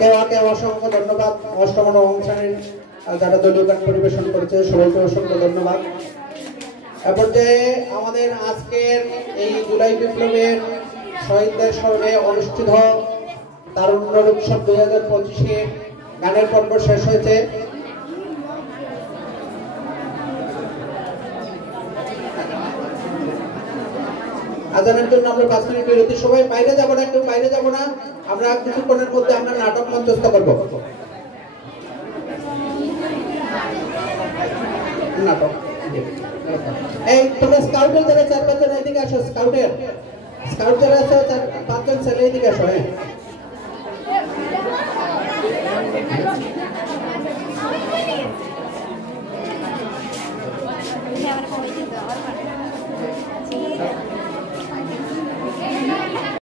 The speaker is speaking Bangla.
কেওয়াকে অসংখ্য ধন্যবাদ। অষ্টম নবম শ্রেণীর যারা দলীয় গান পরিবেশন করেছে সবাইকে অসংখ্য ধন্যবাদ। এ পর্যায়ে আমাদের আজকের এই জুলাই বিপ্লবের শহীদদের স্মরণে অনুষ্ঠিত তারুণ্য উৎসব 2025 গানের পর্ব শেষ হয়েছে। আজানের জন্য আমরা 5 মিনিট বিরতি। সবাই বাইরে যাব না, কেউ বাইরে যাব না। আমরা কিছুক্ষণের মধ্যে আমরা নাটক মঞ্চস্থ করব। নাটক এই তোমরা স্কাউটের যারা 4-5 জন এদিকে আসো। স্কাউট যারা আছে 4-5 জন ছেলে এদিকে আসো। হ্যাঁ